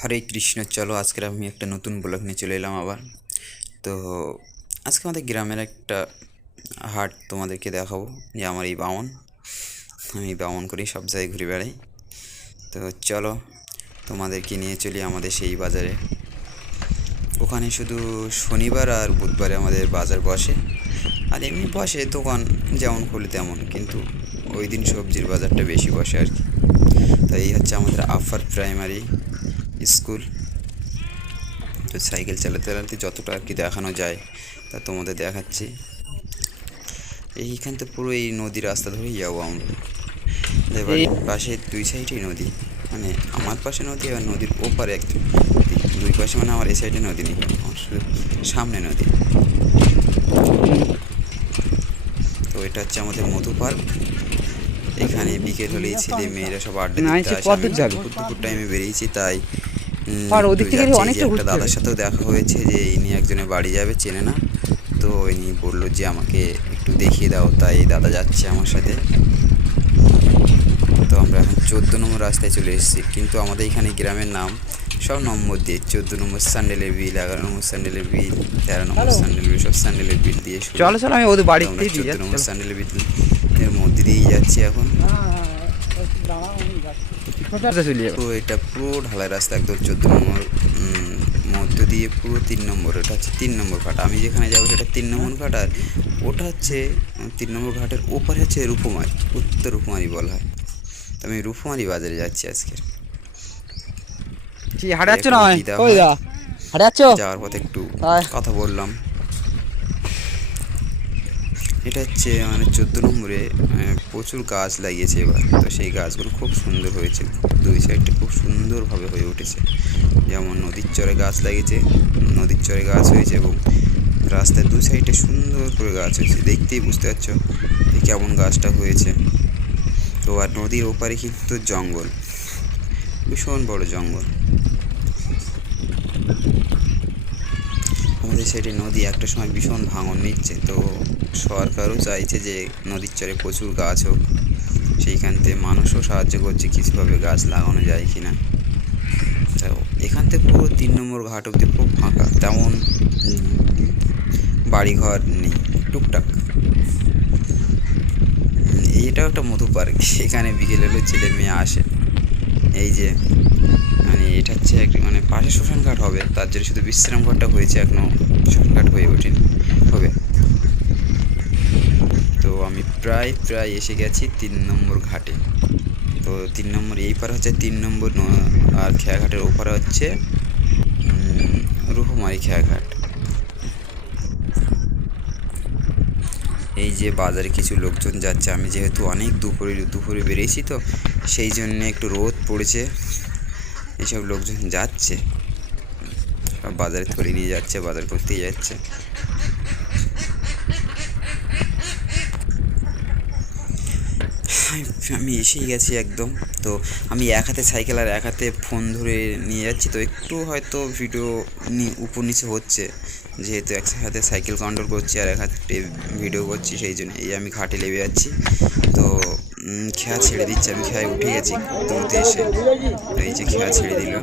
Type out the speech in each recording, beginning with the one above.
হরে কৃষ্ণ। চলো আজকে আমি একটা নতুন ব্লগ নিয়ে চলে এলাম আবার। তো আজকে আমাদের গ্রামের একটা হাট তোমাদেরকে দেখাবো, যে আমার এই বামন, আমি বামন করি, সব জায়গায় ঘুরে বেড়াই। তো চলো তোমাদেরকে নিয়ে চলি আমাদের সেই বাজারে। ওখানে শুধু শনিবার আর বুধবারে আমাদের বাজার বসে, আর এমনি বসে দোকান যেমন খুলে তেমন, কিন্তু ওই দিন সবজির বাজারটা বেশি বসে আর কি। তো এই হচ্ছে আমাদের আফার প্রাইমারি স্কুল। তো সাইকেল চালাতে চালাতে যতটা আর কি দেখানো যায় তা তোমাদের দেখাচ্ছি। এইখান তো পুরো এই নদীর রাস্তা ধরেই যাবো আমরা। এবার পাশে দুই সাইডেই নদী, মানে আমার পাশে নদী আর নদীর ওপারে একদম দুই পাশে, মানে আমার এই সাইডে নদী নেই, আমার শুধু সামনে নদী। তো এটা হচ্ছে আমাদের মধু পার্ক। এখানে বিকেল হলেই ছেলে মেয়েরা সব আড্ডা দিতে আসে। দুপুর টাইমে বেরিয়েছি, তাই একটা দাদার সাথেও দেখা হয়েছে, যে ইনি একজনের বাড়ি যাবে, চেনে না, তো ইনি বললো যে আমাকে একটু দেখিয়ে দাও, তাই দাদা যাচ্ছে আমার সাথে। তো আমরা এখন 14 নম্বর রাস্তায় চলে এসেছি, কিন্তু আমাদের এখানে গ্রামের নাম সব নম্বর দিয়ে 14 নম্বর স্যান্ডেলের বিল, 11 নম্বর স্যান্ডেলের বিল, 13 নম্বর স্যান্ডেলের বিল, সব স্যান্ডেলের বিল দিয়ে শুরু। চলো আমি ওদের বাড়িতে 14 নম্বর স্যান্ডেলের বিল এর মধ্যে দিয়েই যাচ্ছি এখন। পুরো এটা পুরো ঢালাই রাস্তা একদম 14 নম্বর মধ্য দিয়ে পুরো 3 নম্বর। ওটা হচ্ছে 3 নম্বর ঘাট, আমি যেখানে যাবো সেটা 3 নম্বর ঘাট, আর ওটা হচ্ছে 3 নম্বর ঘাটের ওপারে হচ্ছে রূপমারি, উত্তর রূপমারি বলা হয়। তো আমি রূপমারি বাজারে যাচ্ছি আজকে। যাওয়ার পথে একটু কথা বললাম। এটা হচ্ছে মানে 14 নম্বরে প্রচুর গাছ লাগিয়েছে এবার, তো সেই গাছগুলো খুব সুন্দর হয়েছে, দুই সাইডটা খুব সুন্দরভাবে হয়ে উঠেছে। যেমন নদীর চরে গাছ লাগিয়েছে, নদীর চরে গাছ হয়েছে, এবং রাস্তার দুই সাইডে সুন্দর করে গাছ হয়েছে, দেখতেই বুঝতে পারছো কেমন গাছটা হয়েছে। তো আর নদীর ওপারে কিন্তু জঙ্গল, ভীষণ বড় জঙ্গল। আমাদের সাইডে নদী একটা সময় ভীষণ ভাঙন নিচ্ছে, তো সরকারও চাইছে যে নদীর চরে প্রচুর গাছ হোক, সেইখান থেকে মানুষও সাহায্য করছে কিছুভাবে গাছ লাগানো যায় কি না। তো এখান থেকে পুরো 3 নম্বর ঘাট অব্দি খুব ফাঁকা, তেমন বাড়িঘর নেই, টুকটাক। এটাও একটা মধু পার্ক, এখানে বিকেল হলে ছেলে মেয়ে আসে। এই যে মানে এটা হচ্ছে একটি মানে পাশে শ্মশানঘাট হবে, তার জন্য শুধু বিশ্রামঘাটটা হয়েছে, এখনও শ্মশানঘাট হয়ে ওঠেনি, হবে। তো আমি প্রায় এসে গেছি 3 নম্বর ঘাটে। তো 3 নম্বর এই পারে হচ্ছে 3 নম্বর, আর খেয়াঘাটের ওপারে হচ্ছে রূপমারি খেয়াঘাট। এই যে বাজারে কিছু লোকজন যাচ্ছে, আমি যেহেতু অনেক দুপুরে বেরিয়েছি, তো সেই জন্য একটু রোদ পড়েছে, এইসব লোকজন যাচ্ছে সব বাজারে ধরে নিয়ে যাচ্ছে, বাজার করতেই যাচ্ছে। আমি এসেই গেছি একদম। তো আমি এক হাতে সাইকেল আর এক হাতে ফোন ধরে নিয়ে যাচ্ছি, তো একটু হয়তো ভিডিও উপর নিচে হচ্ছে, যেহেতু এক হাতে সাইকেল কন্ট্রোল করছি আর এক হাতে ভিডিও করছি, সেই জন্য এই আমি ঘাটে লেবে যাচ্ছি। তো খেয়া ছেড়ে দিচ্ছে, আমি খেয়ায় উঠে গেছি দৌড়তে এসে, এই যে খেয়া ছেড়ে দিল।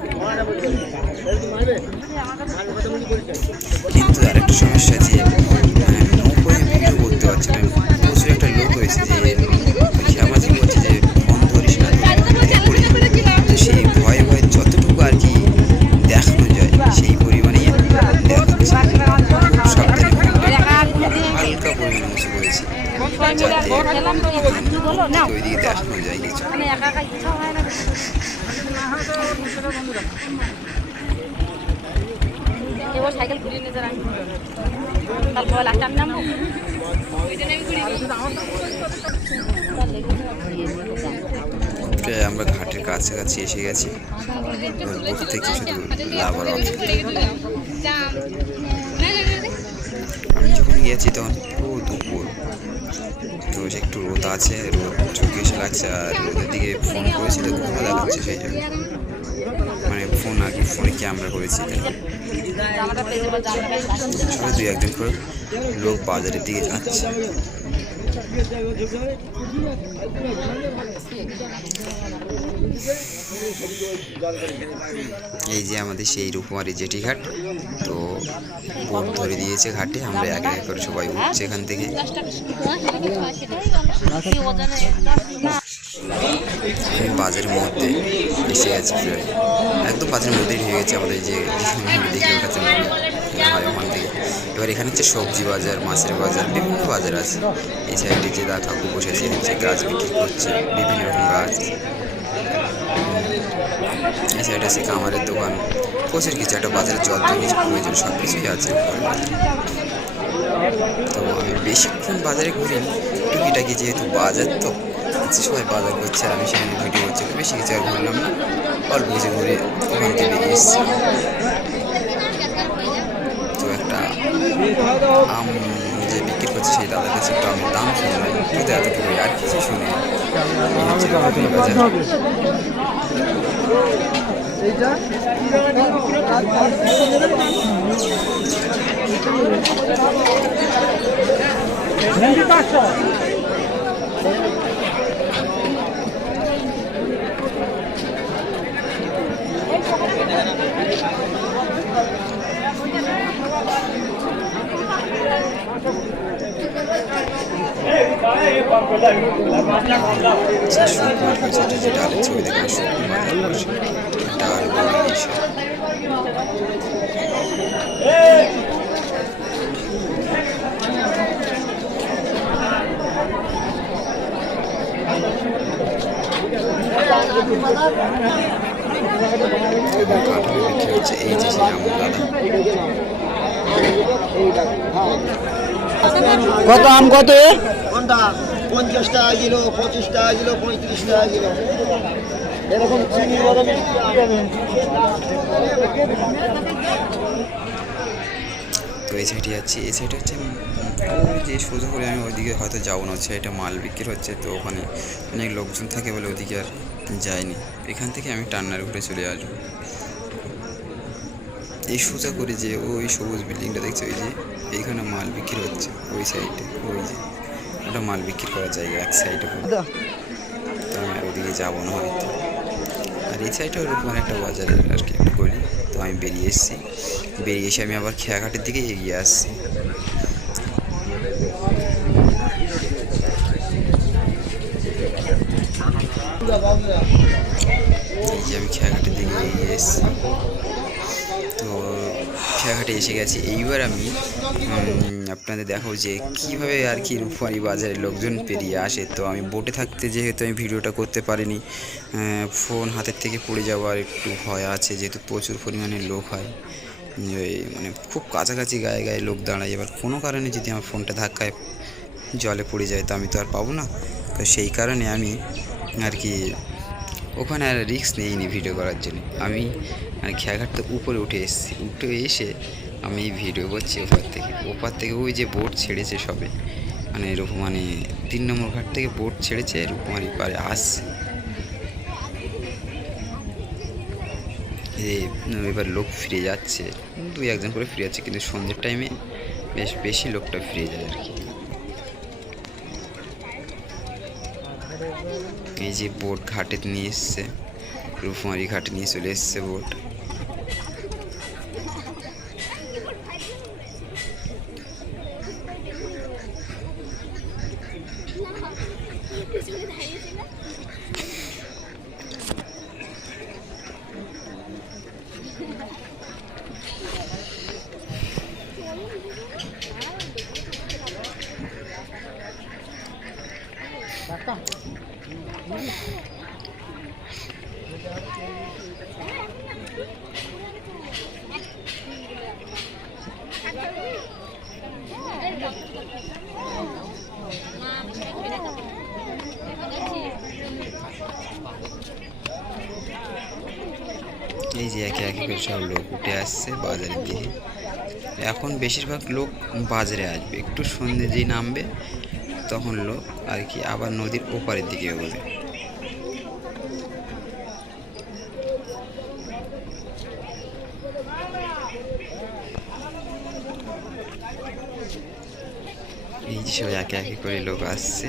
কিন্তু আরেকটা সমস্যা, যে উপরে ভিডিও করতে পারছে না, প্রচুর একটা লোক হয়েছে যে খেয়াবাজি করছে যে ফোন ধরিস না, তো সেই ভয়ে যতটুকু আর কি দেখানো যায় সেই পরিমাণেই দেখাচ্ছে। সাবধানে হালকা পরিমাণে উঁচু করেছি, যাতে ওইদিকে দেখানো যায় কিছু। সাইকেল ঘুরিয়ে নিয়ে যান, তারপর লাস্ট আমি নামবো। আমরা ঘাটের কাছাকাছি এসে গেছি, বোট থেকে শুধু লাভার আমি যখন গেছি তখন পুরো দুপুর, তো একটু রোদ আছে, রোদ চোখে এসে লাগছে, আর রোদের দিকে ফোন করেছি তো ভালো দেখাচ্ছে, সেই জন্য মানে ফোন আর কি, ফোনে ক্যামেরা করেছি, সবাই 2-1 জন করে লোক বাজারের দিকে যাচ্ছে। এই যে আমাদের সেই রূপমারি জেটি ঘাট। তো বোট ধরে দিয়েছে ঘাটে, আমরা এক এক করে সবাই উঠছে এখান থেকে। বাজারের মধ্যে এসে গেছে প্রায়, একদম বাজারের মধ্যেই ঢুকে গেছে আমাদের যে দেখে ওঠাতে হয় ওখান থেকে। এবার এখানে হচ্ছে সবজি বাজার, মাছের বাজার, বিভিন্ন বাজার আছে। এই সাইডে যে দাদা কাকু বসেছে হচ্ছে গাছ বিক্রি করছে, বিভিন্ন রকম গাছ। এই সাইডে আছে কামারের দোকান, প্রচুর কিছু একটা বাজারে যত কিছু প্রয়োজন সব কিছুই আছে। তো আমি বেশিক্ষণ বাজারে ঘুরিনি, টুকিটাকি যেহেতু বাজার তো সবাই বাজার করছে আর আমি সেখানে ভিডিও করছি, বেশি কিছু আর ঘুরলাম না, অল্প কিছু ঘুরে ওখান থেকে বেরিয়ে এসেছি। তো একটা আম যে বিক্রি করছে সেই দাদার কাছে একটু আমের দাম শুনলাম, কিন্তু এতটুকু আর কিছু শুনি ডালের ছবি দেখে ডাল বিক্রি হচ্ছে। এই যে সেই আমন দাদা। কত আম কত? কোনটা 50 টাকা কিলো, 25 টাকা কিলো, 35 টাকা কিলো, এরকম চিনি বাদামি তো এই সাইডে যাচ্ছি, এই সাইডে হচ্ছে ওই যে সোজা করে আমি ওইদিকে হয়তো যাবো না, হচ্ছে এটা মাল বিক্রি হচ্ছে, তো ওখানে অনেক লোকজন থাকে বলে ওইদিকে আর যায়নি। এখান থেকে আমি টান্নার ঘুরে চলে আসবো। এই সোজা করে যে ওই সবুজ বিল্ডিংটা দেখছে, ওই যে এইখানে মাল বিক্রি হচ্ছে ওই সাইডে, ওই যে ওটা মাল বিক্রি করার জায়গা এক সাইডে। তো আমি আর ওদিকে যাবো না হয়তো। আর এই সাইডে ওরকম একটা বাজারের আর কি একটু করি। তো আমি বেরিয়ে এসেছি, বেরিয়ে এসে আমি আবার খেয়াঘাটের দিকে এগিয়ে আসছি। এই যে আমি খেয়াঘাটের দিকে এগিয়ে এসেছি। তো খেয়াঘাটে এসে গেছি। এইবার আমি আপনাদের দেখাবো যে কীভাবে আর কি রূপমারি বাজারে লোকজন পেরিয়ে আসে। তো আমি বোটে থাকতে যেহেতু আমি ভিডিওটা করতে পারিনি, ফোন হাতের থেকে পড়ে যাওয়ার একটু ভয় আছে, যেহেতু প্রচুর পরিমাণে লোক হয়, মানে খুব কাছাকাছি গায়ে গায়ে লোক দাঁড়ায়। এবার কোনো কারণে যদি আমার ফোনটা ধাক্কায় জলে পড়ে যায় তো আমি তো আর পাবো না। তো সেই কারণে আমি আর কি ওখানে আর রিস্ক নিইনি ভিডিও করার জন্য। আমি মানে খেয়াঘাট তো উপরে উঠে এসেছি, উঠে এসে আমি ভিডিও করছি ওপার থেকে ওই যে বোট ছেড়েছে সবে, মানে রূপমারি 3 নম্বর ঘাট থেকে বোট ছেড়েছে, রূপমারি পারে আসছে। এবার লোক ফিরে যাচ্ছে, 2-1 করে ফিরে যাচ্ছে, কিন্তু সন্ধ্যের টাইমে বেশ বেশি লোকটা ফিরে যায় আর কি। এই যে বোট ঘাটে নিয়ে এসছে, রূপমারি ঘাটে নিয়ে চলে এসছে বোট। এই যে একে একে করে সব লোক উঠে আসছে বাজারের দিকে। এখন বেশিরভাগ লোক বাজারে আসবে, একটু সন্ধ্যে যেই নামবে তখন লোক আর কি আবার নদীর ওপারের দিকে এগোবে। এই যে সব একে একে করে লোক আসছে,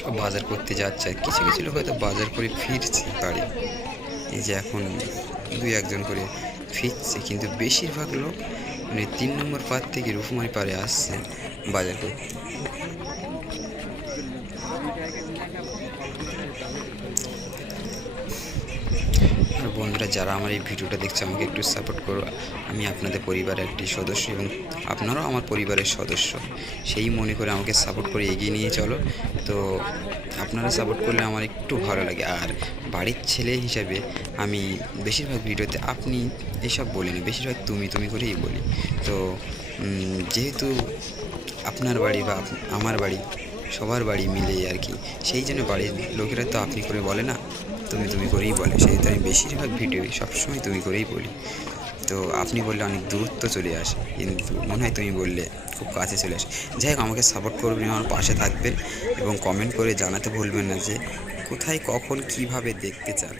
সব বাজার করতে যাচ্ছে। আর কিছু কিছু লোক হয়তো বাজার করে ফিরছে বাড়ি। এই যে এখন 2-1 জন করে ফিরছে, কিন্তু বেশিরভাগ লোক মানে 3 নম্বর পাড় থেকে রূপমারি পাড়ে আসছে বাজার করতে। আর বন্ধুরা, যারা আমার এই ভিডিওটা দেখছে আমাকে একটু সাপোর্ট করো। আমি আপনাদের পরিবারের একটি সদস্য এবং আপনারাও আমার পরিবারের সদস্য, সেই মনে করে আমাকে সাপোর্ট করে এগিয়ে নিয়ে চলো। তো আপনারা সাপোর্ট করলে আমার একটু ভালো লাগে। আর বাড়ির ছেলে হিসাবে আমি বেশিরভাগ ভিডিওতে আপনি এসব বলি না, বেশিরভাগ তুমি তুমি করেই বলি। তো যেহেতু আপনার বাড়ি বা আমার বাড়ি সবার বাড়ি মিলেই আর কি, সেই জন্য বাড়ির লোকেরা তো আপনি করে বলে না, তুমি তুমি করেই বলে। সেহেতু আমি বেশিরভাগ ভিডিও সবসময় তুমি করেই বলি। তো আপনি বললে অনেক দূরত্ব চলে আসে, কিন্তু মনে হয় তুমি বললে খুব কাছে চলে আসে। যাই হোক, আমাকে সাপোর্ট করবেন, আমার পাশে থাকবেন এবং কমেন্ট করে জানাতে ভুলবেন না যে কোথায় কখন কীভাবে দেখতে চান।